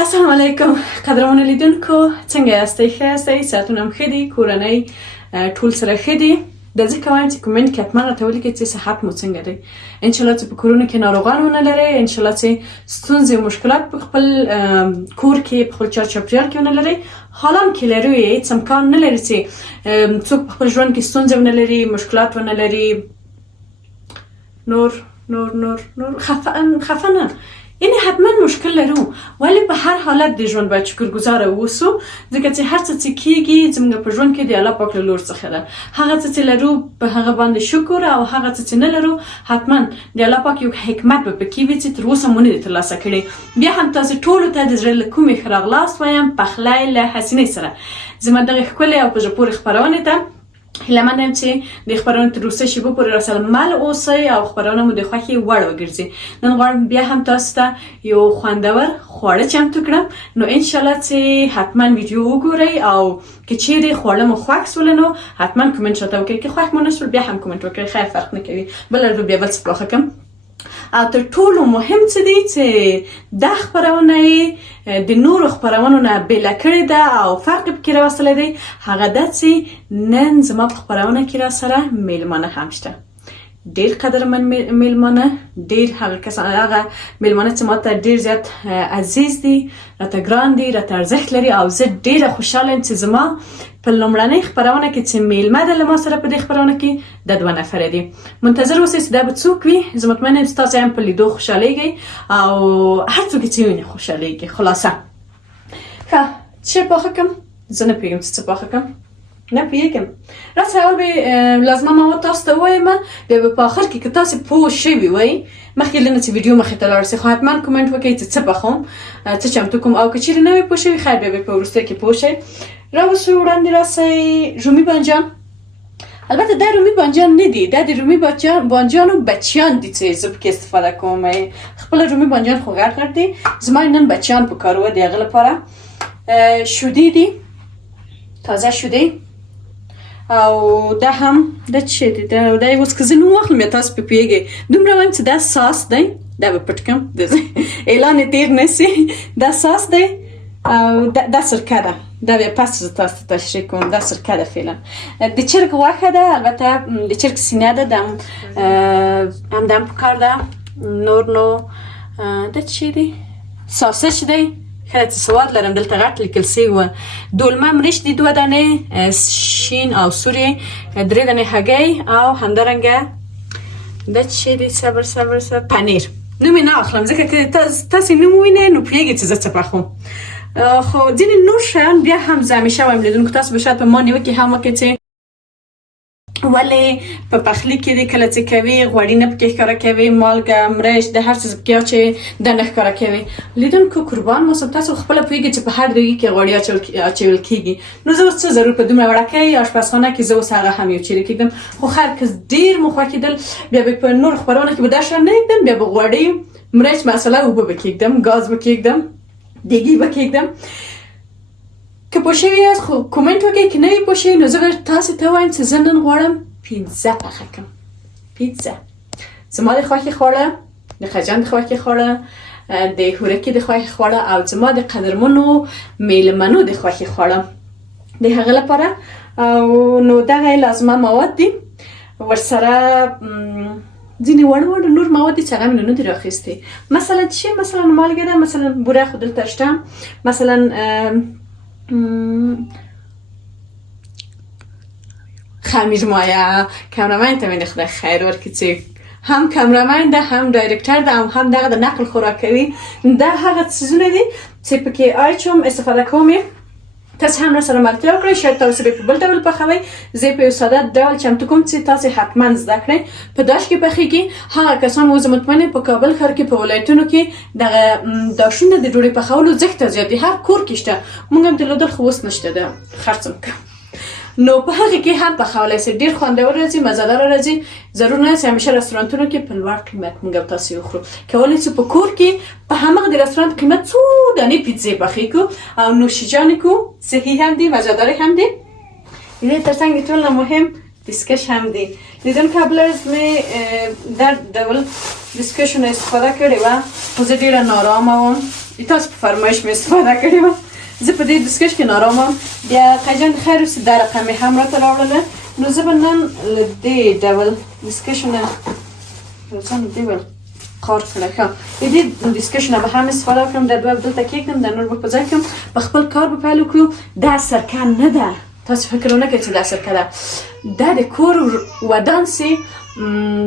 السلام علیکم قدرمن لیدونکو څنګه یاستئ ښه یاستئ صحتونه هم ښه دي کورنۍ ټول سره ښه دي د زه کوم چې کومنټ کې حتما راته ولیکئ چې صحت مو څنګه دی انشاءالله چې په کورونو کې ناروغان ونه لرئ انشاءالله چې ستونزې او مشکلات په خپل کور کې په خپل چاپیریال کې ونه لرئ حالا هم کې لرو هیڅ امکان نه لري چې څوک په خپل ژوند کې ستونزې ونه لري مشکلات ونه لري نور خفه نه یعنی حتما مشکل لرو ولی په هر حالت د ژوند باید شکرګزار اوسو ځکه چې هر څه چې کیږي زموږ په ژوند کې د الله پاک له لور څخه ده هغه څه چې لرو په هغه باندې شکر او هغه څه چې نه لرو حتما د الله پاک یو حکمت به پکې وي چې تر اوسه مو نه ترلاسه کړی بیا هم تاسو ټولو ته د زړه له کومې ښه راغلاست وایم پخلی له حسینې سره زما دغه ښکلې او په زړه پورې خپرونې ته هیله مند یم چې د خپرونې تر وروستۍ شېبو پورې راسره مل اوسئ او خپرونه مو د خوښې وړ وګرځي نن غواړم بیا هم تاسو ته یو خوندور خواړه چمتو کړم نو انشاءالله چې حتما ویډیو وګورئ او که چیرې خواړه مو خوښ سول نو حتما کومنټ راته وکړئ که خوښ مو نه سول بیا هم کومنټ وکړئ خیر فرق نه کوي بله ورځ بیا بل څه پاخه کړم او تر ټولو مهم څه دی چې دا خپرونه د نورو خپرونو نه بیله کړې ده او فرق پکې راوستلی دی هغه دا چې نن زما په خپرونه کې راسره میلمانه هم شته ډېر قدرمن میلمانه ډېر هغه میلمانه چې ماته ډېر زیات عزیز دي راته ګران دي راته ارزښت لري او زه ډېره خوشحاله یم چې زما په لومړنۍ خپرونه کې چې میلمه ده له ما سره په دې خپرونه کې د 2 نفره دي منتظر اوسئ چې دا به څوک وي زه مطمئنه یم چې تاسو هم په لیدو خوشحالیږئ او هر څوک چې ویني خوشحالیږي خلاصه ښه څه پاخه کړم زه نه پوهېږم چې څه پاخه کړم نه پوهېږم راځه اول به لازمه مواد تاسو ته ووایم بیا به په آخر کې که تاسې پوه شوي وئ مخکې له نه چې ویډیو مخې ته لاړ شئ خو حتما کومنټ وکړئ چې څه پخوم څه چمتو کوم او که چیرې نه وئ پوه شوي خیر بیا به په وروستۍ کې پوه شئ راوسئ وړاندې راسئ رومي بانجان البته دا رومي بانجان نه دي دا د رومي بانجانو بچیان دي چې زه پکې استفاده کوم خپله رومي بانجان خو غټ غټ دي زما نن بچیان په کار وه د هغه لپاره شودې دي تازه شودې او دا هم دا څه دی دا اوس که زه نوم واخلم یا تاسو پې پوهېږئ دومره وایم چې دا ساس دی دا به پټ کړم اعلان یې تېر نه سي دا ساس دی او دا سرکه ده دا بیا پس زه تاسو ته تشریح کوم دا سرکه ده فعلا د چرګ غوښه ده البته د چرګ سینه ده همدا هم پکار ده نور نو دا څه دی ساسج دی خیلی سواد لرم دلته غټ لیکل سوی وه دولمه مرچ دي 2 دانې شین او سور یې 3 دانې هګۍ او همدارنګه دا څه دی صبر پنیر نوم یې نه اخلم ځکه که تاسې نوم ووینئ نو پوهېږئ چې زه څه پخوم خو ځینې نور شیان بیا هم زه همیشه وایم لیدونکو تاسو به شاید په ما نیوکې هم وکړئ چې ولې په پخلي کې دې کله چې کوي غوړي نه پکې ښکاره کوي مالګه مرچ د هر څه پکې چې دا نه ښکاره کوي لیدونکو قربان موسم تاسو خپله پوهېږئ چې په هر دوږي کې غوړي اچول کېږي نو زه اوس څه ضرور په دومره وړکۍ اشپزخانه کې زه اوس هغه هم یو چیرې کېږدم خو خیر که ډېر مو خوښېدل بیا به په نور خپرونه کې به دا شیان نه کېږدم بیا به غوړي مرچ مساله اوبه به کېږدم ګاز به کېږدم دیګي به کېږدم که پوه شوي یاست خو کومنټ وکړئ که نه وي پوه شوي نو زه به تاسې ته وایم چې زه نن غواړم پیتزا پخه کړم پیتزا زما د خوښې خواړه د خجان د خوښې خواړه د هورکي د خوښې خواړه او زما د قدرمنو میلمنو د خوښې خواړه د هغه لپاره او نو دغه لازمه مواد دي ورسره ځینې وړ نور مواد دي چې هغه مې نه دي راخیستې مثلا چې مثلا مالګه ده مثلا بوره خو دلته شته مثلا خمیر مایه کامرمند ته مې خدای خیر ورکړي چې هم کامرمند ده هم ډایرکټر ده او هم دغه د نقل خوراکوي دا هغه څیزونه دي چې پکې اچوم استفاده کوم تاسو هم راسره ملتیا وکړئ شاید تاسو به په بل ډول پخوئ زه په یو ساده ډول چمتو کوم چې تاسو حتما زده کړئ په داش کې پخېږي هغه کسان اوس مطمئنه په کابل ښار کې په ولایتونو کې دغه داشونه د ډوډۍ پخولو زښته زیات دي هر کور کې شته موږ هم درلودل خو اوس نشته ده خرڅم نو په هغه کې هم پخولی شي ډېر خوندور راځي مزهدار راځي ضرور نه چې همیشه رستورانتونو کې په لوړ قیمت موږ او تاسو وخورو کولی شو په کور کې په همغه د رستورانت قیمت څو دانې پیتزې پخې کړو او نوشیجانې کړو صحي هم دي مزهدار هم دي دې تر څنګ ټول نه مهم دیسکش هم دي لیدونکو قبل مې در ډول دیسکشونه استفاده کړې وه خو زه ډېره نارامه وم تاسو په فرمایش مې استفاده کړې وه. زه په دې دستکش کې نارامه یم. بیا قیجان خیر اوسي دا رقم مې هم راته راوړله. نو زه به نن له دې ډول دستکش نه ځان دې ول کار کړی ښه د دې دستکش نه به هم استفاده وکړم. دا دوه دلته کېږدم دا نور به په ځای کړم. په خپل کار به پیل وکړو. دا سرکه نه ده. تاسو فکر ونه کړئ چې دا سرکه ده. دا د کور ودانسې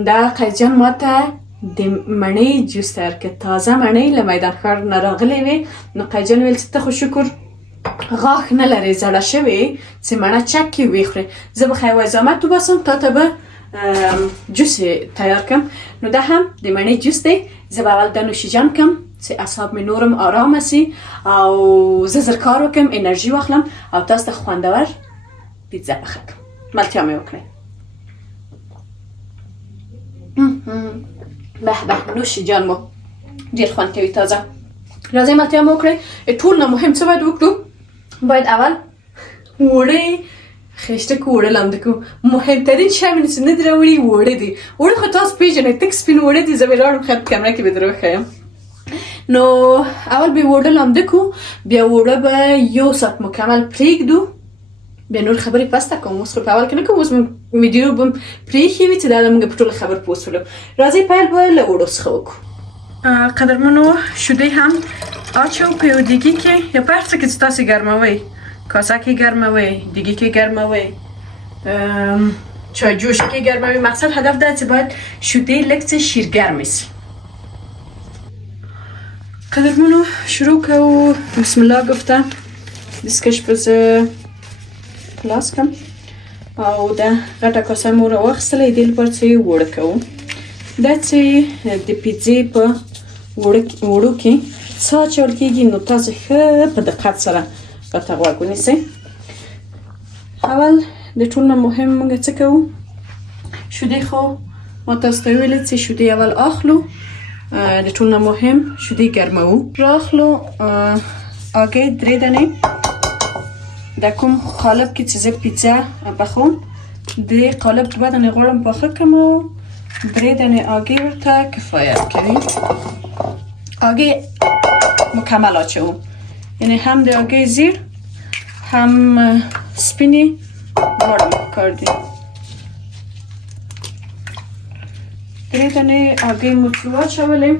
دا قیجان ماته د مڼې جوس تیار کړ. تازه مڼې له میدان ښار نه راغلې وې. نو قیجان ویل چې ته خو شکر غاښ نه لرې زړه شوې چې مڼه چک کې ویې خورې. زه به خیر زحمت وباسم تا ته به جوس تیار کړم. نو دا هم د مڼې جوس دی. زه به اول دا نوشیجان کړم چې اعصاب مې نورم آرامه سي او زه زر کار وکړم انرژي واخلم او تاسو ته خوندور پیتزا پخه کړم. ملتیا مې وکړئ. به به نوشیجان مو ډېر خوند کوي تازه. راځئ ملتیا مو وکړئ. ټول نه مهم څه باید وکړو؟ باید اول وړې خشتک وړه لامده کوو. مهمترین شی مې چې نه دي راوړي وړه دي. وړه خو تاسو پېژنئ تک سپین وړه دي. زه به راوړم خیر په کمره کې به در وښیم. نو اول به وړه لامده کوو. بیا وړه به 1 ساعت مکمل پرېږدو. بیا نور خبرې پسته کوم. اوس خو په اول کې نه کوم. اوس ویډیو به پرېښې وي چې دا موږ په ټوله خبر پوه شولو. راځئ پیل به له وړو څخه وکړو. قدرمنو شیدې هم اچوو په یو دیګي کې یا په هر څه کې چې تاسې ګرموئ. کاسه کې ګرموئ، دیګي کې ګرموئ، چای جوش کې ګرموئ. مقصد هدف دا چې باید شیدې لږ څه شیرګرمې سي. قدرمنو شروع کوو. بسم الله گفته دستکش به زه خلاص کړم او دا غټه کاسه مو راواخیستله. دې لپاره چې وړه کوو. دا چې د پیتزې په وړو کې څه اچول کېږي نو تاسو ښه په دقت سره راته غوږ ونیسئ. اول د ټول نه مهم موږ څه کوو؟ شیدې خو ما تاسو ته ویلې چې شیدې اول اخلو. د ټول نه مهم شیدې ګرموو. راخلو هګۍ 3 دانې. د کوم قالب کې چې زه پیتزا پخوم د قالب 2 دانې غواړم پاخه کړم او 3 دانې هګۍ ورته کفایت کوي. هګۍ مکمل اچوو. یعنی هم د هګۍ زیر هم سپینې دواړه کار دي. 3 دانې هګۍ مو ترې واچولې.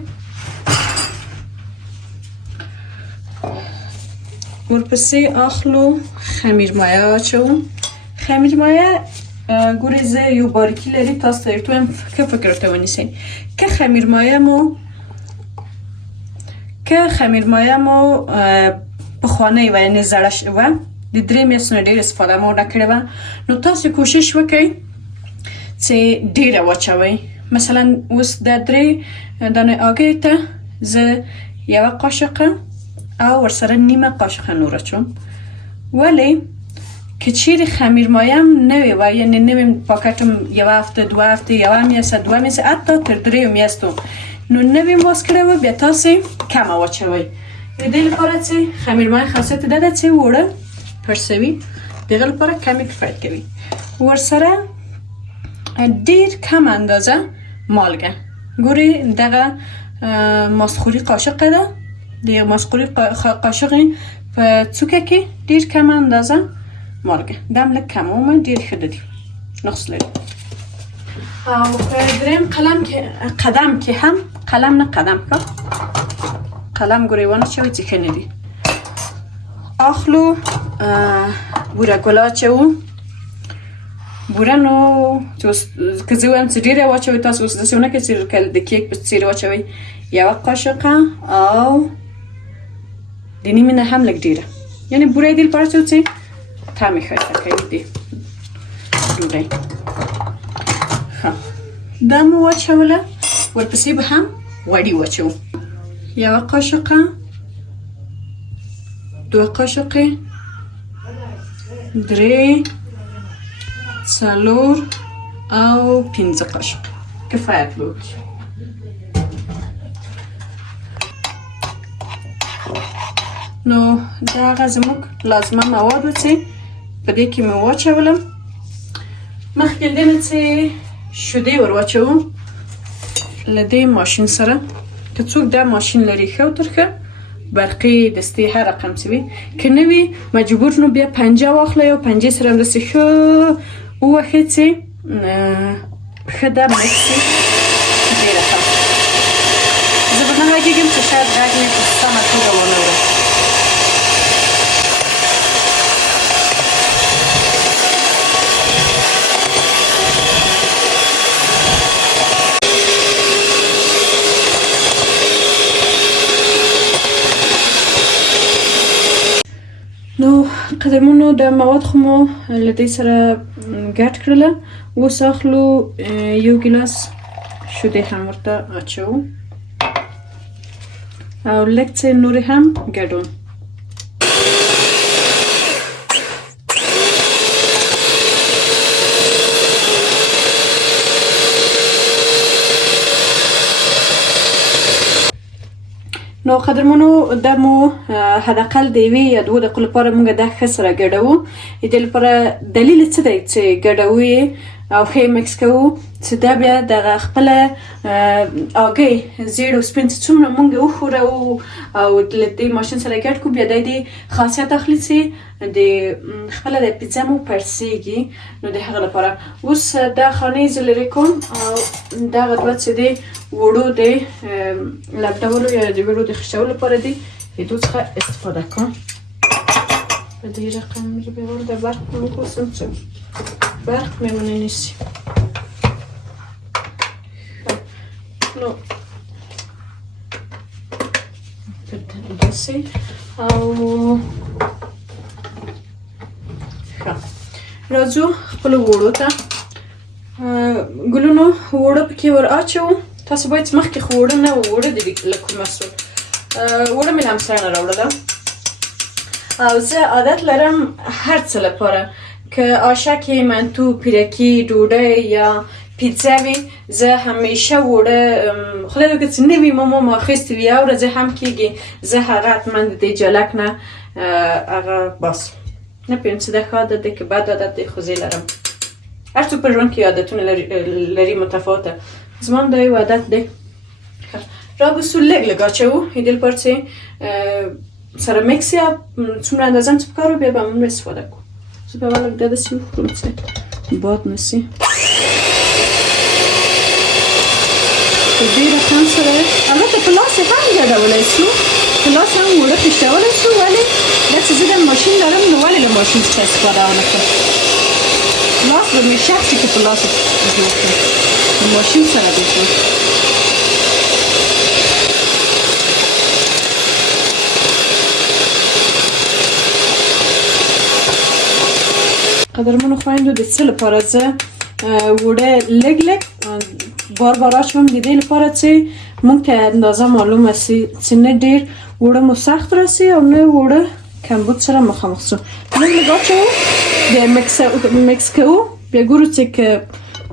ورپسې اخلو خمیر مایه اچوم. خمیر مایه ګورئ زه یو باریکي لري تاسو ته درته وایم ښه فکر ورته ونیسئ. که خمیر مایه مو پخوانۍ وه یعنې زړه وه د 3 میاشتو نه ډېر استفاده مو نه کړې وه نو تاسو کوشش وکئ چې ډېره واچوئ. مثلا اوس د 3 دانې هګۍ ته زه 1 قاشقه او ورسره نیمه قاشقه نور اچوم. ولی که چیرې خمیر مایم نوی و یعنی نوی پاکټم 1 هفته 2 هفته 1 میاشت 2 میاشت حتی تر 3 میاشتو نو نوی ماس کړی و بیا تاسو کم واچوئ. د دې لپاره چې خمیر مای خاصیت دا ده چې وړه پرسوي. دغه لپاره کمی کفایت کوي. ورسره ډیر کم اندازه مالګه. ګوري دغه ماسخوري قاشق ده. د ماسخوري قاشق په څوکه کې ډیر کم اندازه مالګه. دم لږ کمومه ډیر ښه دي نقص لري. او په دریم قدم کې هم قلم نه قدم که قلم ګوري وانه چوي چې ښه نه دي. اخلو بوره ګله اچوو. بوره نو که زه وایم چې ډېره واچوئ تاسو اوس داسې ونه کړئ چې د کیک په څېر واچوئ. 1 قاشقه او د نیمې نه هم لږ ډېره یعنې بوره یې دې لپاره اچوو چې طعم یې ښایسته کوي د ډوډۍ. دا مو واچوله. ورپسې به هم غوړي واچوو. 1 قاشقه 2 قاشقې 3 4 او 5 قاشق کفایت به وکړي. نو دا هغه زموږ لازمه مواد و چې په دې کې مې واچولم. مخکې له دې نه چې شیدې ور واچوم له دې ماشین سره که څوک دا ماشین لري ښه او ترښه برقی دستی هر رقم سی وي که نه وي مجبور نو بیا پنجه واخلئ او پنجه سره همداسې ښه ووهئ چې ښه ده مکس شي ډېره ښه. زه به نه غږېږم چې شاید غږ مې په سمه توګه ونه اورم. نو قدمونو د مواد خو مو له دې سره ګډ کړله. اوس اخلو یو ګیلاس شیدې هم ورته اچوو او لږ څه نورې هم ګډوم. نو قدرمنو دا مو حداقل د یوې یا دوه دقیقو لپاره موږ دا ښه سره ګډوو. د دې لپاره دلیل څه دی چې ګډوو یې او ښه مکس کوو چې دا بیا دغه خپله هګۍ زیړ او سپین چې څومره موږ وښوروو او له دې ماشین سره ګډ کړو بیا د دې خاصیت اخلي چې د خپله د پیزا مو پړسېږي. نو د هغه لپاره اوس دا خانې زه لرې کوم او دغه دوه چې دی وړو د لمدولو یا د وړو د خشولو لپاره دی د دو څخه استفاده کوم. په دې رقم بیا د برق وکوسم چې برق مې ونه نیسي. نو داسې او ښه راځو خپلو وړو ته. ګلونو وړه پکې ور اچوو. تاسو باید مخکې خو وړه نه وه، وړه دي له کومه سو وړه مې له همسایه نه راوړله او زه عادت لرم هر څه لپاره که آشکې، منتو، پیرکي، ډوډۍ یا پیتزا وي زه همیشه وړه خدای وکړه چې نه وي ما اخیستې وي یوه ورځ هم کېږي زه هغه حتما د دې جلک نه هغه باسم. نه پوهېږم چې دا ښه عادت دی که بد عادت دی خو زه لرم. هر څوک په ژوند کې عادتونه لري متفاوته. زما هم دا یو عادت دی. را بسو لږ لږ اچوو د دې لپاره چې سره مکس یا څومره اندازه هم چې پکار وي بیا به همون استفاده کوو. زه به اول لږ دا داسې وخورم چې باد نسي. په دې رقم سره البته په لاس یې هم ګډولی شو، په لاس هم اوړه پېشتولی شو، ولې دا چې زه د ماشین لرم نو ولې له ماشین څخه استفاده ونه کړم. لاس به مې شک شي که په لاس جوړ کړم، د ماشین سره دې شو. قدرمنو خویندو د څه لپاره زه وړه لږ لږ بار بار اچوم د دې لپاره چې موږ ته اندازه معلومه شي چې نه ډېر وړه مو سخت راسي او نه وړه کمبود سره مخامخ شو. لږ لږ اچوو بیا مکس کوو بیا ګورو چې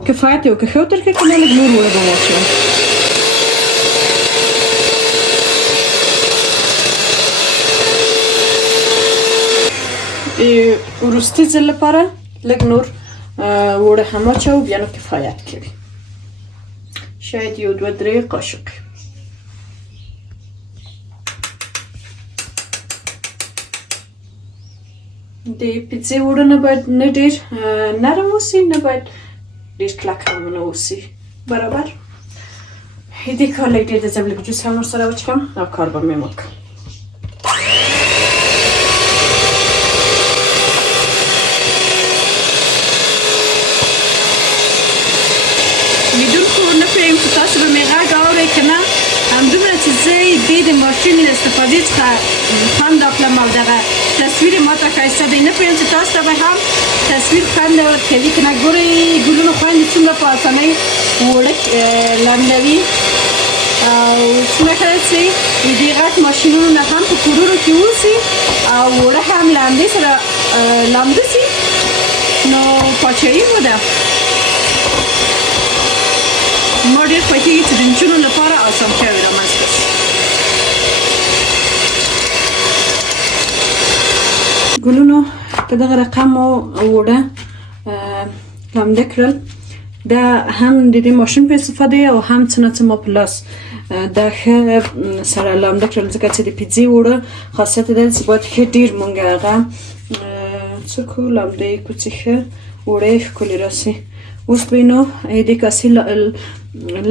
کفایت یې وکړي ښه وترکه که نه لږ نور وړه به واچوم. وروستي ځل لپاره لږ نور وړه هم اچوو بیا نو کفایت کوي. شاید یو دوه درې قاشق. د پیتزې وړه نه باید نه ډېر نرم اوسي نه باید ډېر کلک هم ونه اوسي، برابر. دې کار لږ ډېر د زبلک جوس هم ورسره وچکم او کار به مې وکړم. لیدونکو نه پوهېږم چې تاسو به مې غږ اورئ که نه، همدومره چې زه دې د ماشین له استفادې څخه خوند اخلم او دغه تصویر یې ماته ښایسته دی. نه پوهېږم چې تاسو ته به هم تصویر خوند ورکوي که نه. ګورئ ګلونو خویندې څومره په اسانۍ وړه لمدوي او څومره ښه ده چې د دې غټ ماشینونو نه هم په کورونو کې اوسي او وړه هم له همدې سره لامده سي نو پاچاهي مو ده. ما ډېر خوښېږي چې د نجونو لپاره اسانتیاوې رامنځته شي. ګلونو په دغه رقم مو وړه لمده کړل. دا هم د دې ماشین په استفاده او هم څه نه څه ما په لاس دا ښه سره لامده کړل، ځکه چې د پیزې اوړه خاصیت دا چې باید ښه ډېر مونږ هغه څه کړو لامده یې کړو چې ښه اوړه یې ښکلي راسي. اوس به نو د کاسې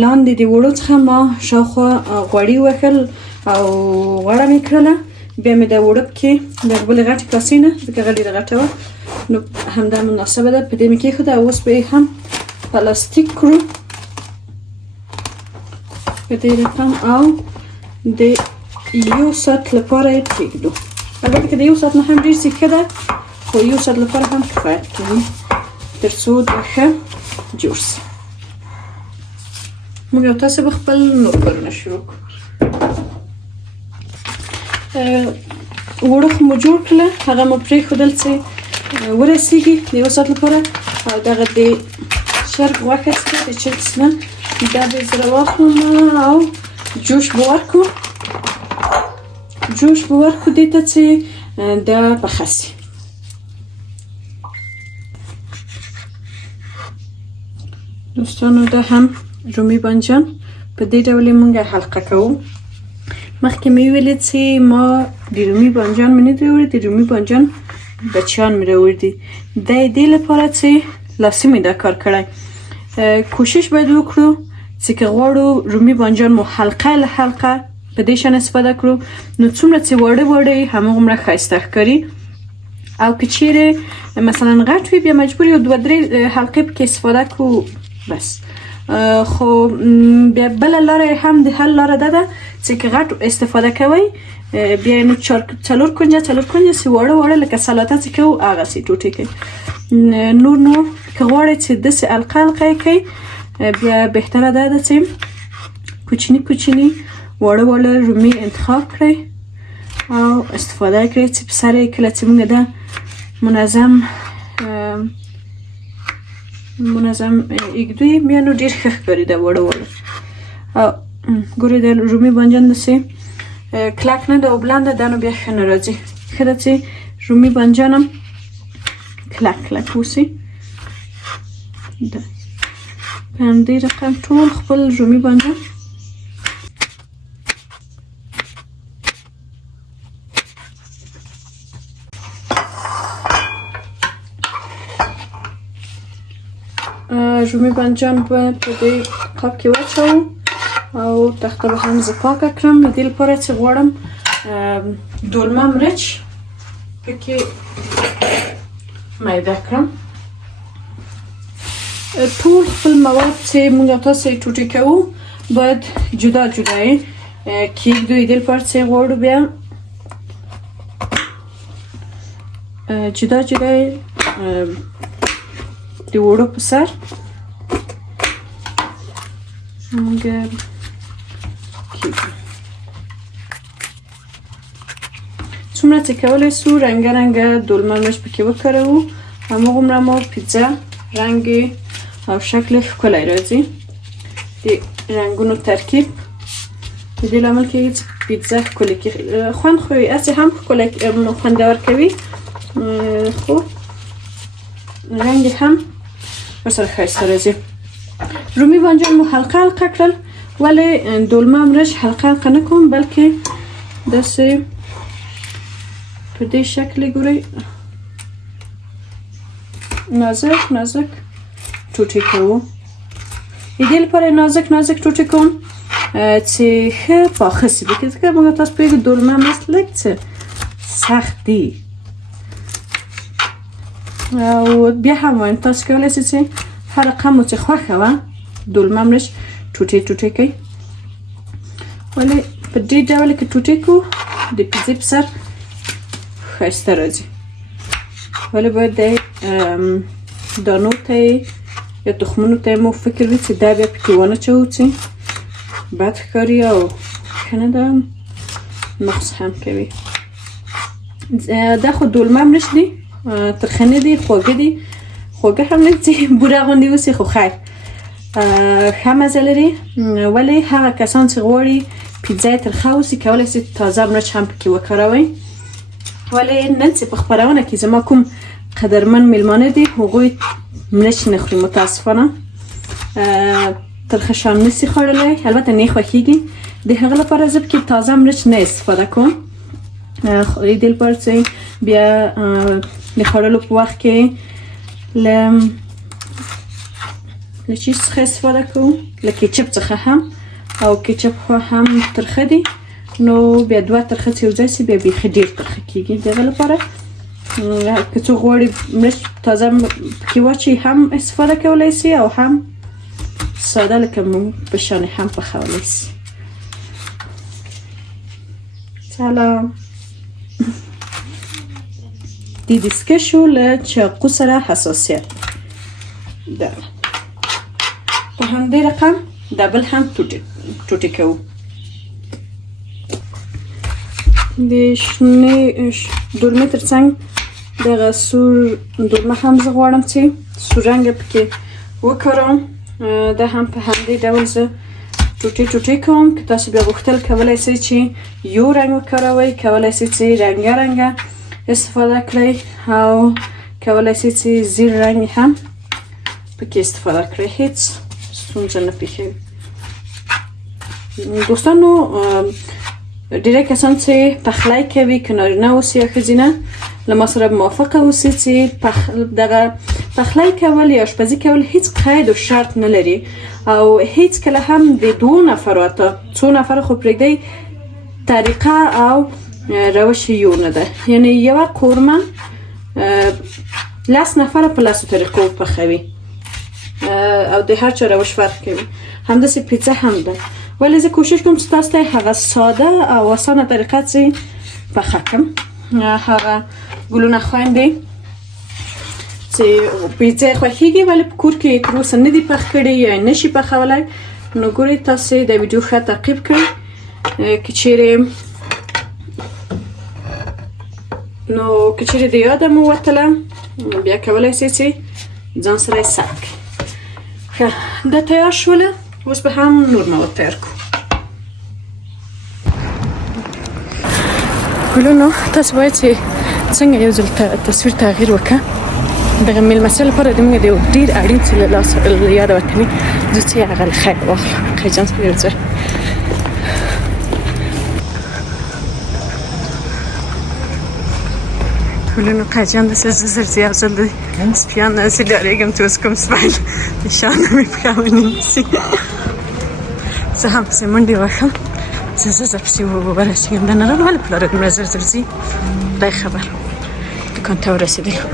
لاندې د اوړو څخه ما شاوخوا غوړي وښل او غوړه مې کړله. بیا مې دا اوړه پکې د بلې غټې کاسې نه، ځکه هغه ډېره غټه وه، نو همدا مناسبه ده، په دې مې کېښوده. اوس به یې هم پلاستیک کړو په دې رقم او د 1 ساعت لپاره یې پرېږدو. البته که د 1 ساعت نه هم ډېر سي ښه ده، خو 1 ساعت لپاره هم کفایت کوي تر څو دا ښه جوړ سي. موږ او تاسې به خپل نور کارونه شروع کړو. اوړه خو مو جوړ کړله، هغه مو پرېښودل چې ورسېږي د 1 ساعت لپاره. او دغه د چرګ غوښه څخه د چپس نه دا به زه راواخلم او جوش به ورکړو. جوش به ورکړو دې ته چې دا پخه سي. دوستانو دا هم رومي بانجان په دې ډول یې مونږ حلقه کوو. مخکې مې ویلې چې ما د رومي بانجان مې نه دي راوړي، د رومي بانجان بچیان مې راوړي دي. دا یې دې لپاره چې لاسي مې دا کار کړی. کوشش باید وکړو چې که غواړو رومي بانجان مو حلقه له حلقه په دې شان استفاده کړو، نو څومره چې واړه واړه یې هماغومره ښایسته ښکاري. او که چیرې مثلا غټ وي بیا مجبور یو 2-3 حلقې پکې استفاده کړو بس. خو بیا بله لاره هم د حل لاره ده چې که غټ استفاده کوئ بیا نو 4 کنجه چې واړه واړه لکه سلاته چې کوو هغسې ټوټې کړئ. نور نو که غواړئ چې داسې حلقه حلقه یې کړئ بیا بهتره ده چې کوچني کوچني واړه واړه رومي انتخاب کړئ او استفاده کړئ چې په سر یې کله چې موږ ده منظم ایږدو یې بیا نو ډېر ښه ښکاري دا واړه واړه. او ګورئ د رومي بانجان داسې کلک نه ده او بلنده ده، نو بیا ښه نه راځي. ښه ده چې رومي بانجان هم کلک کلک اوسي. په همدې رقم ټول خپل رومي بانجان رومي بانجان به په دې قاب کې واچوم او تخته به هم زه پاکه کړم. د دې لپاره چې غواړم دولمه مرچ پکې میده کړم. ټول خپل مواد چې موږ تاسو یې ټوټې کوو باید جدا جدا یې کېږدو. د دې لپاره چې غواړو بیا جدا جدا یې د اوړو په سر موږ کېږدو. څومره چې کولی شو رنګه رنګه دولمه مرچ پکې وکاروو، هماغومره مو پیزا رنګ او شکل ښکلی راځي. د رنګونو ترکیب د دې لامل کېږي چې پیزا ښکلې کېږي. خوند خو یې هسې هم خوندور کوي، خو رنګ هم ورسره ښایسته راځي. رومي بانجان مو حلقه حلقه کړل، ولې دولمه مرچ حلقه حلقه نه کوم بلکې داسې په دې شکل ګورئ نازک نازک ټوټې کوو. د دې لپاره نازک نازک ټوټې کوم چې ښه پاخه شي، ځکه موږ تاسو پوهېږو دولمه مرچ لږ څه سخت دي. او بیا هم وایم تاسو کولی شئ چې هر رقم مو چې خوښه وه دولمه مرچ ټوټې ټوټې کړئ، ولې په دې ډول کې ټوټې کړو د پیزې په سر ښایسته راځي. ولې باید د دانو ته یا تخمونو ته مو فکر وي چې دا بیا پکې ونه چوو چې بد ښکاري او ښه نه ده، نقص هم کوي. دا خو دولمه مرچ دي، ترخه نه دي، خواږه دي. خواږه هم نه چې بوره غوندې اوسي، خو خیر ښه مزه لري. ولې هغه کسان چې غواړي پیزا یې ترخه اوسي کولی شي تازه مرچ هم پکې وکاروئ. ولې نن چې په خپرونه کې زما کوم قدرمن میلمانه دي هغوی مرچ نه خوري متاسفانه، ترخه شان نسی خوړلی، البته نه خوښیږي. د هغه لپاره زه پکې تازه مرچ نه استفاده کوم. د دې لپاره چې بیا د خوړلو په وخت کې له چیز څخه استفاده کوم، له کیچپ څخه هم، او کیچپ خو هم ترخه دی، نو بیا دوه ترخه چې یوځای شي بیا بیخي ډېر ترخه کېږي. د هغه لپاره که څوک غواړي مرچ تازه پکې واچوي هم استفاده کولی شي، او هم ساده لکه موږ په شان هم پخولی شي. سلام. د دستکشو له چاقو سره حساسیت ده. په همدې رقم دبل هم ټوټې کوو. د شنې دورمې تر څنګ دغه سور دورمه هم زه غواړم چې سور رنګه پکې وکاروم. دا هم په همدې ډول زه ټوټې کوم. که تاسو بیا غوښتل کولی شئ چې یو رنګ وکاروئ، کولی شئ چې رنګه استفاده کړئ، او کولی شئ چې زیړ رنګ هم پکې استفاده کړئ، هیڅ ستونزه نه پیښوي. دوستانو، ډیری کسان چې پخلی کوي، که نارینه اوسي یا ښځینه، له ما سره موافقه اوسي چې دغه پخلی کول یا آشپزي کول هیڅ قید و شرط نه لري، او هیڅ کله هم د 2 نفرو حتی 2 نفر خو پرېږدئ طریقه او روش یو نه ده. یعنی یوه قورمه 10 نفر په 10 طریقو پخوي، او د هر چا روش فرق کوي. همداسې پیزا هم ده، ولی زه کوشش کوم چې تاسو ته هغه ساده او اسانه طریقه چې پخه کړم. هغه ګلونه خویندې چې پیزا خوښیږي ولی په کور کې تر اوسه نه دي پخ کړي یا نشي پخولی، نو ګورئ تاسو د ویډیو ښه تعقیب کړئ. که چیرې د یاده مو وتله، بیا کولی شئ چې ځان سره یې ثبت کړئ. ښه، دا تیار شوله. اوس به هم نور مواد تیار کړو. ګلونو، تاسو باید چې څنګه یو ځل تصویر تغییر وکړه. دغه میلمستیا لپاره د موږ د یو ډېر اړین څه له یاده وتلي، زه چې هغه له خیر واخلم. خیجان سره یو ځل ګلونو، قیجان داسې زه زر یو ځل د سپیان نه هسې ډارېږم چې اوس کوم سپی د شانه مې پښه ونیسي. زه هم پسې منډې وهم، زه زر پسې ورسېږم. د نران ولې پلاره دومره زر ځي؟ خدای خبر. دکان ته ورسېدلو.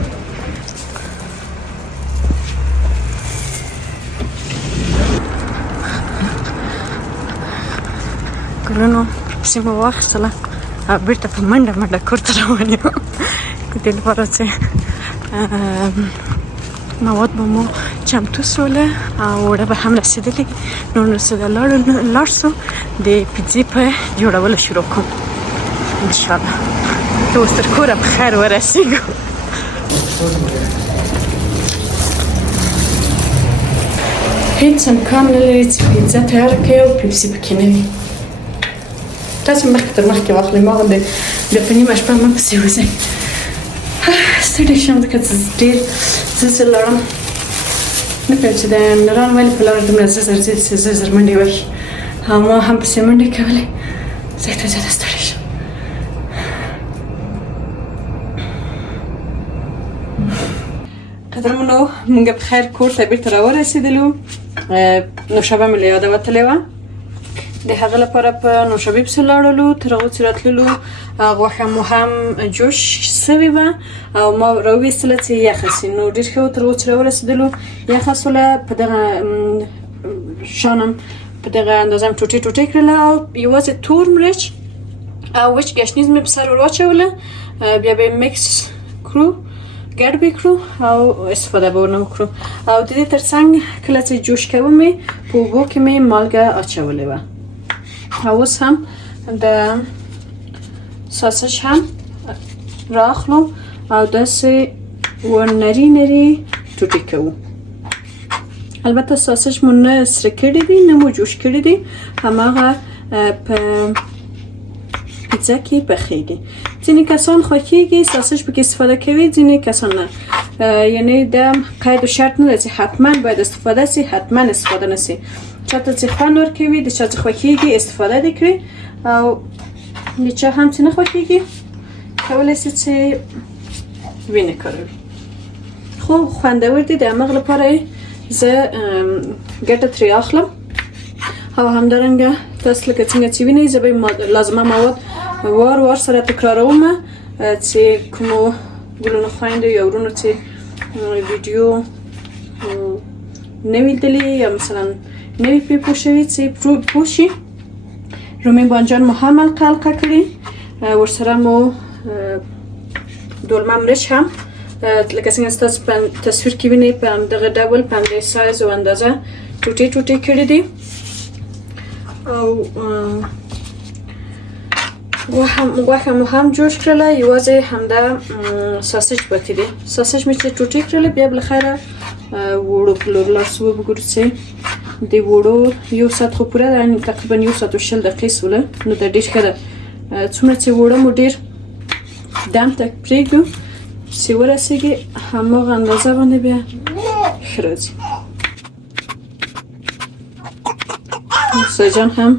ګلونو، پسې مو واخیستله او بېرته په منډه کور ته روان یم. د دې لپاره چې مواد به مو چمتو سوله او اوړه به هم رسېدلي، نو لاړ سو د پیزې په جوړولو شروع کوم انشاءالله. که اوس تر کوره په خیر ورسېږو. هیڅ امکان نه لري چې پیزا تیاره کړئ او پیپسي پکې نه وي. تاسو مخکې تر مخکې واخلئ، ما غوندې بیا په نیمه شپه مه پسې وځئ. ستړې شم ځکه چې ډېر زه لاړم. نه پوهېږم چې د نران ولې په لاره دومره زر ځي چې زر منډې وهي، او ما هم پسې منډې کولې. زیاته زیاته ستړې شم. قدرمنو، موږ په خیر کور ته بېرته راورسېدلو. نوشابه مې له یاده وتلې وه. د هغه لپاره په نوشابې پسې لاړلو. تر هغو چې راتللو غوښه مو هم جوش سوې وه او ما راویستله چې یخه شي. نو ډېر ښه و. تر هغو چې راورسېدلو یخه سوله. په دغه شانم په دغه اندازه مې ټوټې کړله، او یوازې تور مرچ او وچ ګشنیز مې په سر ور واچوله. بیا به یې میکس کړو، ګډ به کړو او استفاده به ورنه وکړو. او د دې تر څنګ کله چې جوش کوم مې په اوبو کې مې مالګه اچولې وه. او اوس هم د ساسج هم راخلو او داسې ور نري ټوټې کوو. البته ساسج مو نه سره کړي دي، نه مو جوش کړي دي، هماغه په پیتزا کې پخیږي. ځینې کسان خوښیږي ساسج پکې استفاده کوي، ځینې کسان نه. یعنی د قید و شرط نه لري حتما باید استفاده سي، حتما استفاده نسي. چاته چې خوند ورکوي د چا چې خوښیږي استفاده دې کړي، او د چا هم چې نه خوښیږي کولی سي چې وینه کاروي. خو خوندور دي، د همغه لپاره زه ګټه ترې اخلم. او همدارنګه تاسو لکه څنګه چې وینئ زه به لازمه مواد وار وار سره تکراروم چې کومو ګلونو خویندو یا ورونو چې ویډیو نه لیدلي یا مثلا نوی پرې پوه شوي چې پوه شي. رومي بانجان مو هم حلقه کړي، ورسره مو دولمه مرچ هم لکه څنګه ستاسو په تصویر کې وینئ په همدغه ډول په همدې سایز او اندازه ټوټې ټوټې کړي دي. او غوښه مو هم جوړ کړله، یوازې همدا ساسج پکې دي. ساسج مې چې ټوټې کړله بیا بالاخره وړو په لور لاس وګورو چې د وړو 1 ساعت خو پوره ده، یعنې تقریبا 1 ساعت و 20 دقیقې سوله، نو دا ډېر ښه ده. څومره چې وړه مو ډېر دم ته پرېږدو چې ورسېږي هماغه اندازه باندې بیا ښه راځي. سجان هم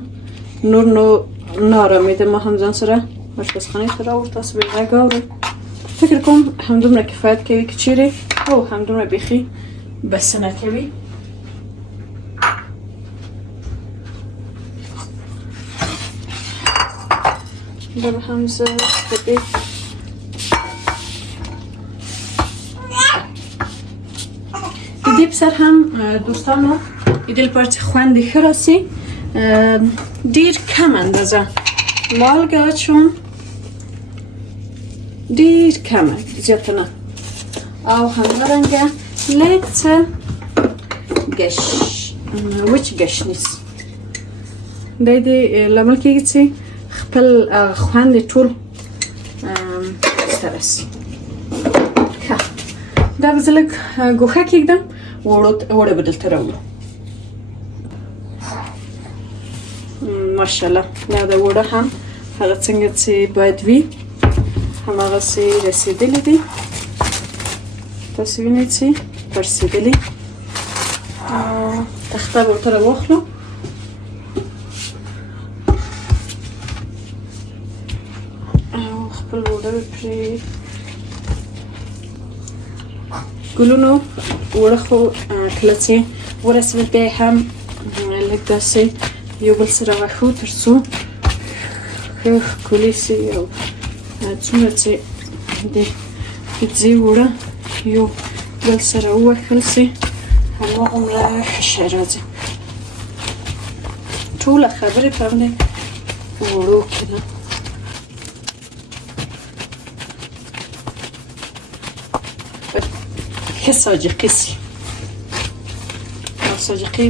نور نو نارامیده، ما هم ځان سره اشپزخانې ته راوړ، تاسو به غږ اورئ. فکر کوم همدومره کفایت کوي که چیرې او همدومره بیخي بسنه کوي. دا به هم زه په دې د دې پسر هم دوستانو د دې لپاره چې خوند ښه راسي ډېر کم اندازه مالګه اچوم، ډېر کمه، زیاته نه. او همدارنګه لږ څه وچ ګشنیز دی د لامل کېږي چې خپل خوند ټول سره سي. دا به زه لږ ګوښه کېږدم، وړه به دلته راوړو. ماشاءالله دا د وړه هم هغه څنګه چې باید وي هماغسې رسېدلي دي. تاسو وینئ چې پړسېدلي. تخته به ورته راواخلو. او خپل وړه به پرې ګلونو وړه خو کله چې ورسېدل بیا هم لږ داسې یو بل سره وښو تر څو ښه ښکلې سي، او څومره چې د پیتزې وړه یو بل سره ووښل سي هماغومره ښه شی راځي. ټوله خبرې په همدې وړو کې ده. ښه ساجقې سي، او ساجقې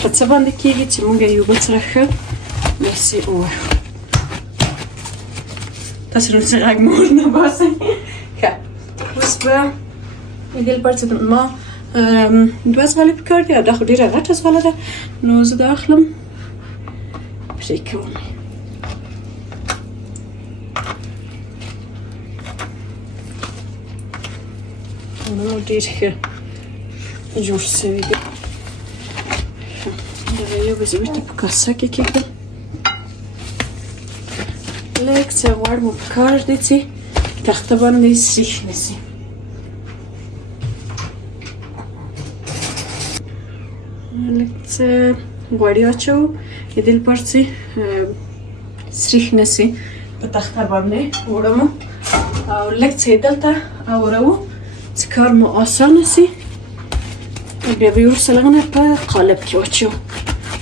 په څه باندې کېږي چې موږ یو بل سره ښه داسې ووښو. تاسو نو څه غږ مو ورنه باسئ. ښه اوس به د دې لپاره چې ما 2 ځغلې پکار دي، او دا خو ډېره غټه ځغله ده، نو زه دا اخلم پرې کوم. نو ډېر ښه جوړ شوي دي. دغه یو به زه بېرته په کاسه کې کېږدم. لږ څه غوړ مو پکار دی چې تخته باندې سیخ نه سي. لږ څه غوړي اچوو د دې لپاره چې سریښ نه سي په تخته باندې وړه مو، او لږ څه یې دلته اوروو چې کار مو اسانه سي. بیا به یې ورسره لږ نه په قالب کې واچوو.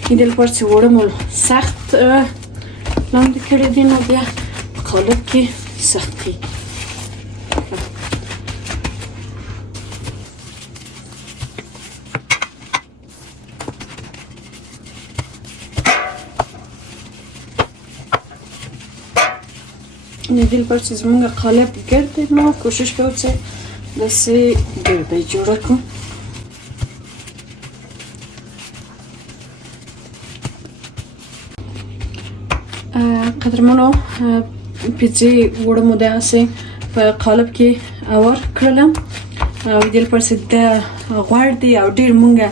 د دې لپاره چې وړه مو سخت لاندې کړي دي، نو بیا په قالب کې سخت کېږي. د دې لپاره چې زموږ قالب ګرد دی، ما کوشش کوو چې داسې ګرده یې جوړه کړو. قدرمنو پیزې وړه مو داسې په قالب کې اوار کړلم او دې لپاره چې دا غوړ دی او ډېر مونږه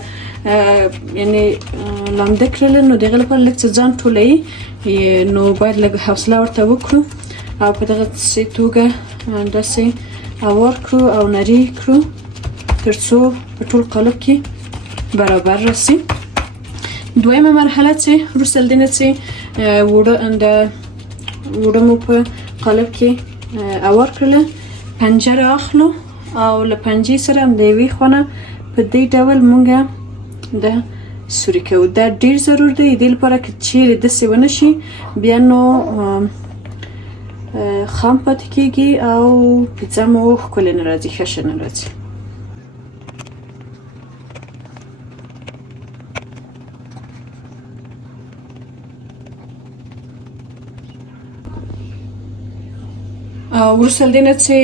یعنې لامده کړل نو دغه لپاره لږ څه ځان ټولوي نو باید لږ حوصله ورته وکړو او په دغه توګه داسې اوار کړو او نري کړو تر څو په ټول قالب کې برابر راسي. دویمه مرحله چې وروسته له دې نه چې وړه مو په قالب کې اوار کړله پنجه را اخلو او له پنجې سره د یوې خوا نه په دې ډول مونږه د سوري کوو. دا ډېر ضرور دی دې لپاره که چیرې داسې ونه شي بیا نو خام پاتې کېږي او پیزا مو ښکلې نه راځي ښه شه نه راځي. وروسته له دې نه چې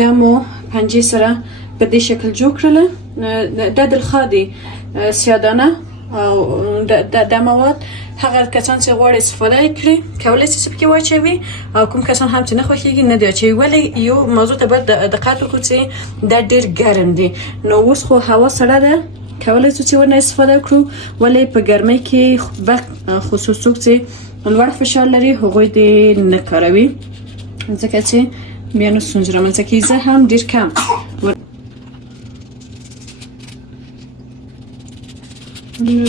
دا مو پنجې سره په دې شکل جوړ کړله دا دلخوا دي سیادانه او دا مواد هغه کسان چې غواړي استفاده کړي کولی شي پکې واچوي او کوم کسان هم چې نه خوښیږي نه دی اچوي. ولې یو موضوع ته باید دقت وکړو چې دا ډېر ګرم دی نو اوس خو هوا سړه ده کولی شو چې ورنه استفاده کړو ولې په ګرمۍ کې خصوص څوک چې لوړ فشار لري هغوی دې نه کاروي ځکه چې بیا نو ستونزې رامنځته کوي. زه هم ډېر کم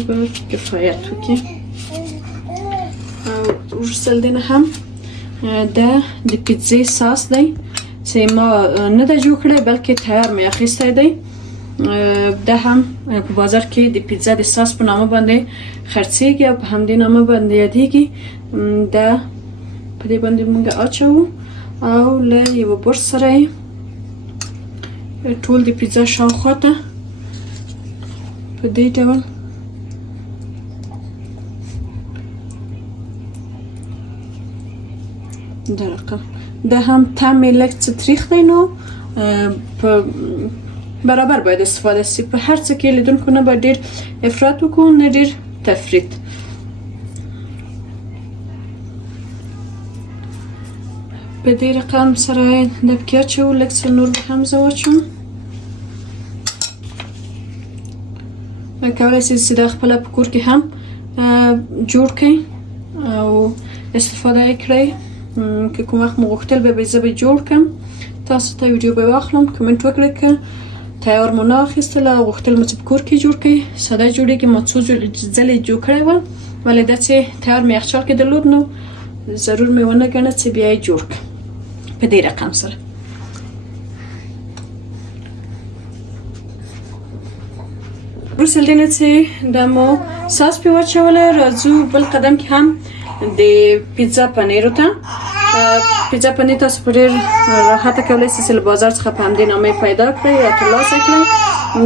باید کفایت وکړي او وروسته له دې نه هم دا د پیزې ساس دی چې ما نه ده جوړ کړی بلکې تیار مې اخیستی دی. دا هم په بازار کې د پیزا د ساس په نامه باندې خرڅېږي او په همدې نامه باندې یادېږي. دا په دې باندې مونږ اچوو او له یوه برس سره یې ټول د پیزا شاوخوا ته په دې ډول دا رقم دا هم طعم یې لږ څه تریخ دی نو په برابر باید استفاده شي. په هر څه کې لیدونکو نه باید ډېر افراط وکړو نه ډېر تفریط. په دې رقم سره د پکې اچوو لږ څه نور به هم زه واچوم. کولی شئ چې دا خپله په کور کې هم جوړ کړئ او استفاده یې کړئ. که کوم وخت مو غوښتل به زه به جوړ کړم تاسو ته ویډیو به واخلم کمنټ وکړئ که تیار مو نه اخیستله او غوښتل مو چې په کور کې جوړ کړئ. ساده جوړېږي ما څو ځلې جوړ کړی وم ولې دا چې تیار مې یخچال کې درلود نو ضرور مې ونه ګڼه چې بیا یې جوړ کړم په دې رقم سره. وروسته له دې نه چې دا مو ساس پرې واچوله راځو بل قدم کې هم د پیزا پنیرو ته. پیزا پنیر تاسو په ډېر راحته کولی شئ چې له بازار څخه په همدې نامه پیدا کړئ یا ترلاسه کړئ.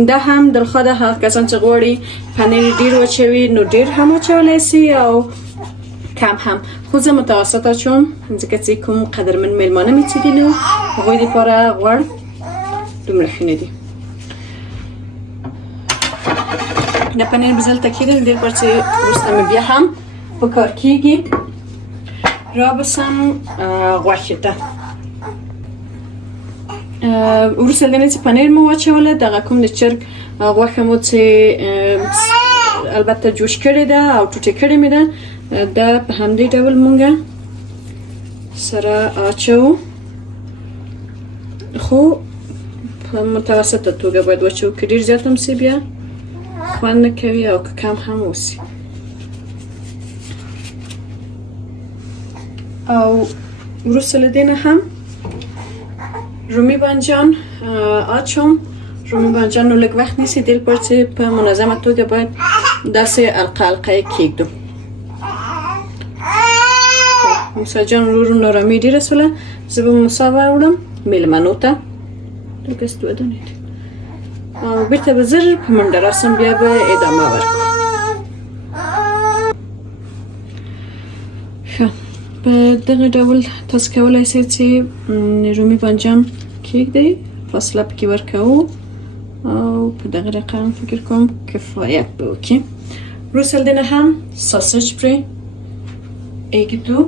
دا هم دلخوا ده هغه کسان چې غواړي پنیر ډېر واچوي نو ډېر هم واچولی شي او کم هم خو زه متوسط اچوم ځکه چې کوم قدرمن میلمانه مې چې دي نو هغوی دپاره غوړ دومره ښه نه دي. دا پنیر مې دلته کېږدم دې لپاره چې وروسته مې بیا هم په کار کېږي رابسم غوښې ته. وروسته له دې نه چې پنیر مو واچوله دغه کوم د چرګ غوښه مو چې البته جوش کړې ده او ټوټې کړې مې ده دا په همدې ډول مونږه سره اچوو خو په متوسطه توګه باید واچوو که ډېر زیات هم سي بیا خوند نه کوي او که کم هم اوسي. او وروسته له دې نه هم رومي بانجان اچوم. رومي بانجان نو لږ وخت نیسي دې لپاره چې په منظمه توګه باید داسې حلقه حلقه یې کېږدو. موسی جان ورو نارامي ډېره شوله زه به موسی راوړم میلمنو ته لږ دوه دانې دي او بېرته به زر په منډه راسم بیا به ادامه ورکړو. ښه په دغه ډول تاسو کولی شئ چې رومي بانجان کېږدئ فاصله پکې ورکوو او په دغه رقم فکر کوم کفایت به وکړي. وروسته له دې نه هم ساسج پرې ایږدو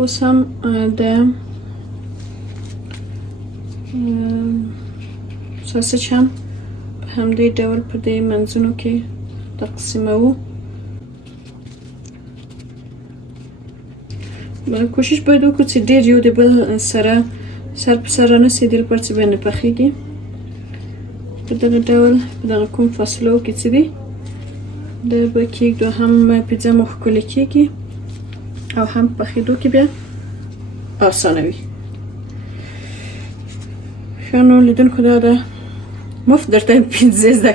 اوس هم د ساسج هم په همدې ډول په دې منځونو کې تقسیموو. کوشش باید وکړو چې ډېر یو د بل سره سر په سر رانسي، دې لپاره چې باید نه پخیږي. په دغه ډول په دغه کوم فاصلو کې چې دي د به کېږدو، هم پیزا مو ښکلې کېږي او هم پخېدو کې بیا اسانه وي. ښه نو لیدونکو دا ده مفت درته پیزا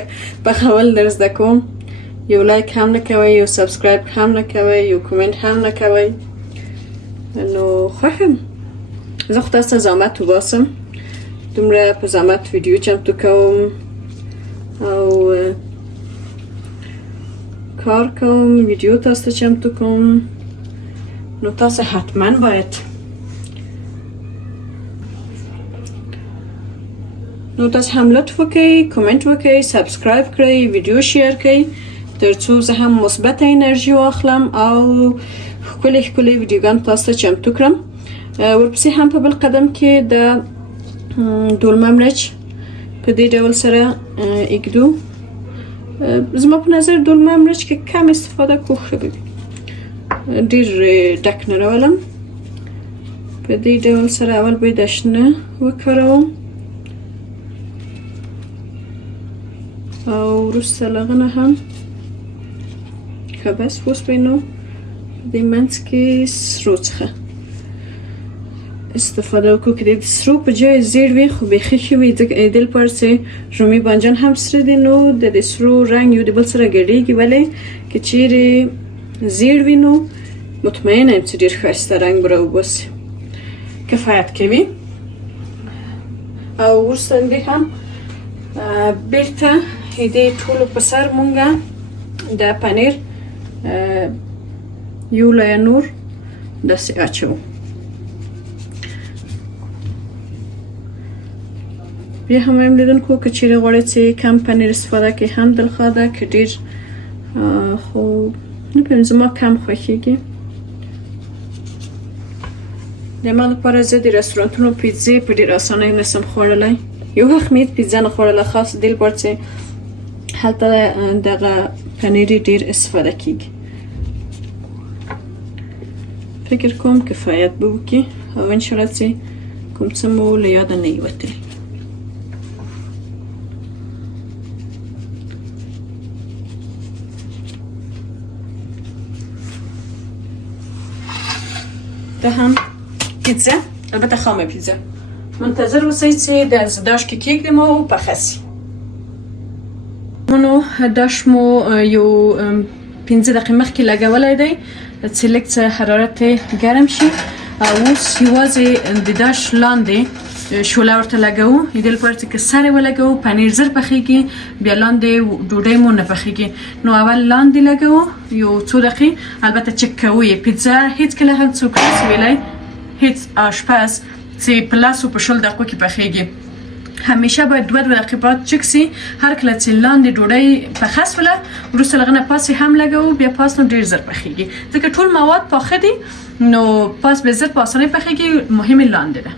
پخول در زده کوم. یو لایک هم نه کوئ، یو سبسکرایب هم نه کوئ، یو کومنټ هم نه کوئ. نو خوښم زه خو تاسو ته زحمت وباسم، دومره په زحمت ویډیو چمتو کوم او کار کوم، ویډیو تاسو ته چمتو کوم. نو تاسو حتما باید هم لطف وکړئ، کومنټ وکړئ، سبسکرایب کړئ، ویډیو شیر کړئ، ترڅو زه هم مثبت انرژي واخلم او ښکلې ښکلې ویډیوګان تاسو ته چمتو کړم. ورپسې هم په بل قدم کې د دولمه مرچ په دې ډول سره ایږدو. زما په نظر دولمه مرچ کې کم استفاده کو ښه به وي، ډېر ډک نه راولم. په دې ډول سره اول باید شنه وکاروم او وروسته له هغه نه هم ښه بس اوس به نو د منځ کې سرو څخه استفاده وکړو که د سرو په جای زیړ وي خو بیخي ښه وي، ځکه دې لپاره چې رومي بانجان هم سره دي نو د سرو رنګ یو د بل سره ګډېږي، ولې که چیرې زیړ وي نو مطمئنه یم چې ډېر ښایسته رنګ به راوباسي، کفایت کوي. او وروسته دې هم بیرته دې ټولو په سر مونږه د پنیر یو لایه نور داسې اچوو. بیا هم وایم لیدونکو که چیرې غواړئ چې کم پنیر استفاده کړئ هم دلخوا ده، که ډېر خو نه پوهېږم زما کم خوښېږي. د ما لپاره زه د رستورانتونو پیزې په ډېر اسانۍ نشم خوړلی. یو وخت مې پیزا نه خوړله، خاص دې لپاره چې هلته دغه پنیر ډېر استفاده کېږي. فکر کوم کفایت به وکړي او انشاءالله چې کوم څه مو له یاده نه وي وتلي. ده هم پیزا، البته خامه پیزا. منتظر اوسئ چې د داش کې کېږدم او پخه شي. نو داش مو یو 15 دقیقې مخکې لګولی دی چې لږ څه حرارت ګرم شي. اوس یوازې د داش لاندې شوله ورته لګوو، دې لپاره چې که سر یې ولګوو پنیر زر پخیږي، بیا لاندې ډوډۍ مو نه پخیږي. نو اول لاندې لګوو یو څو دقیقې، البته چک کوو یې. پیزا هیڅکله هم څوک نشي ویلی، هیڅ آشپز چې په لسو په 20 دقیقو کې پخیږي. همیشه باید 2 دقیقې بعد چک سي. هر کله چې لاندې ډوډۍ پخه شوله وروسته له هغه نه پاس هم لګوو، بیا پاس نو ډېر زر پخیږي، ځکه ټول مواد پاخه دي نو پاس به زر په اسانۍ پخیږي. مهم لاندې ده.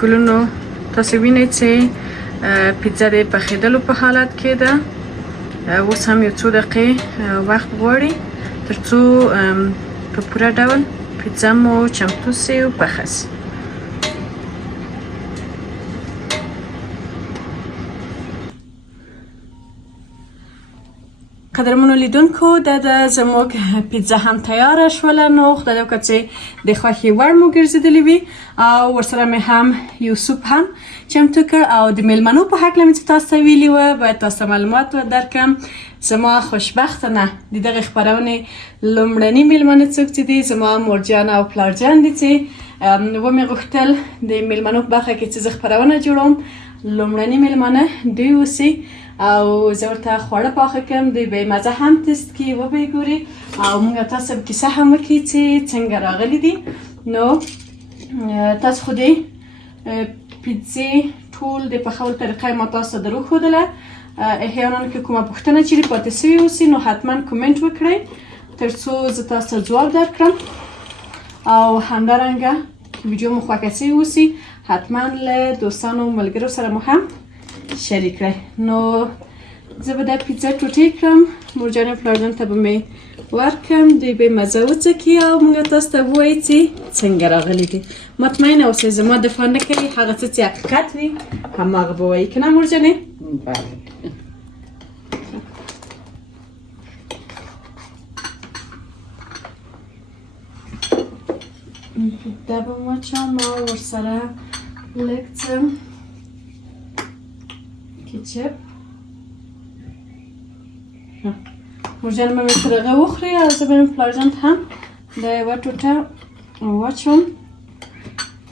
ګلونو تاسو وینئ چې پیزا د پخېدلو په حالت کې ده. اوس هم یو څو دقیقې وخت غواړي ترڅو په پوره ډول پیزا مو چمتو سي او پخه سي. قدرمنو لیدونکو دا زموږ پیزا هم تیاره شوله. نو خدای وکړه چې د خوښې وړ مو ګرځېدلې وي او ورسره مې هم یو سوپ هم چمتو کړ. او د میلمنو په هکله مې چې تاسو ته ویلي وه باید تاسو ته معلومات درکړم. زما خوشبختانه د دغې خپرونې لومړني میلمانه څوک چې دي زما مورجان او پلارجان دي چې ومې غوښتل د میلمنو په برخه کې چې زه خپرونه جوړوم لومړني میلمانه دوی اوسي او زه ورته خواړه پاخه کړم، دوی به یې مزه هم تست کړي وبه یې ګوري او موږ تاسو به کیسه هم وکړي چې څنګه راغلي دي. نو تاسو خو دې پیزې ټول د پخولو طریقه ما تاسو ته دروښودله. احیانا که کومه پوښتنه چیرې پاتې سوې اوسي نو حتما کومنټ وکړئ تر څو زه تاسو ته ځواب درکړم. او همدارنګه که ویډیو مو خوښه سوې اوسي حتما له دوستانو ملګرو سره مو هم شریک کړئ. نو زه به دا پیزا ټوټې کړم، مورجانې پلارجان ته به مې ورکړم، دوی به مزه وڅکي او موږ تاسو ته ووایي چې څنګه راغلی دي. مطمئنه اوسئ زما دفاع نه کوي، هغه څه چې حقیقت وي هماغه به وایي، که نه مورجانې؟ بله. دا به واچوم او ورسره لږ څه کیچپ. مورجان به مې تر هغه وخوري او زه به مې پلارجان ته هم دا یوه ټوټه واچوم،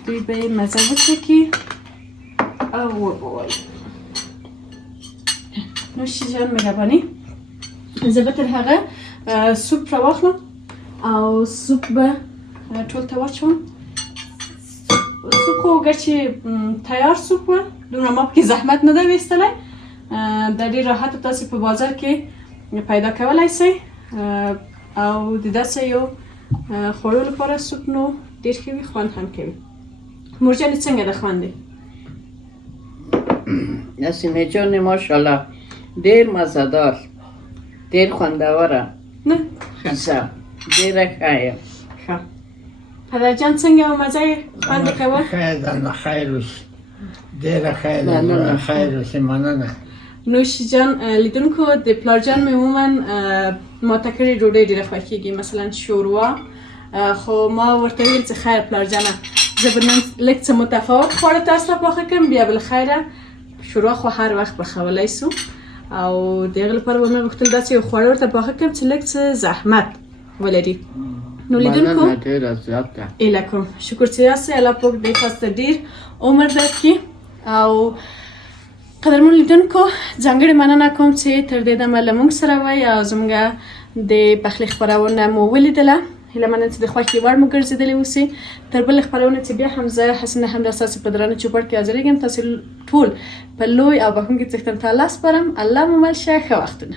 دوی به یې مزه وڅکي او وبه وایي. نوش جان مهرباني. زه به تر هغه سوپ راواخلم او سوپ به ټول ته واچوم. سوپ خو ګرچې تیار سوپ و، دومره ما پکې زحمت نه ده ویستلی، دا ډېر راحت تاسې په بازار کې پیدا کولی شئ او د داسې یو خوړو لپاره سوپ نو ډېر ښه وي، خوند هم کوي. مورجانې څنګه ده خوند یې؟ نسیمه جان ماشاءالله ډېر مزهدار، ډېر خوندوره نه پیزا، ډېره ښه یم. ښه پدر جان څنګه و مزه یې خوند یې کوه؟ خیر ده، نه خیر اوسي، ډېره خیر ده، خیر اوسي، مننه. نوش جان لیدونکو، د پلارجان مې عموما ماته کړې ډوډۍ ډېره خوښېږي، مثلا شوروا، خو ما ورته ویل چې خیر پلارجانه زه به نن لږ څه متفاوت خواړه تاسو ته پاخه کړم، بیا بالخیره شوروا خو هر وخت پخولی سو او د هغې لپاره به مې غوښتل داسې یو خواړه ورته پاخه کړم چې لږ څه زحمت ولري. نو لیدونکو مننه ډېره زیاته. ایله کوم شکر چې یاستئ، الله پاک دې تاسو ته ډېر عمر درکړي. او قدرمن لیدونکو ځانګړې مننه کوم چې تر دې دمه له موږ سره وئ او زموږ د پخلي خپرونه مو ولیدله. هیله منم چې د خوښې وړ مو ګرځېدلې اوسي. تر بلې خپرونې چې بیا هم زه حسینه همدا ستاسې په درانه چوپړ کې حاضرېږم. تاسې ټول په لوی او بښونکي څښتن تعالی سپارم. الله مو مل شه، ښه وختونه.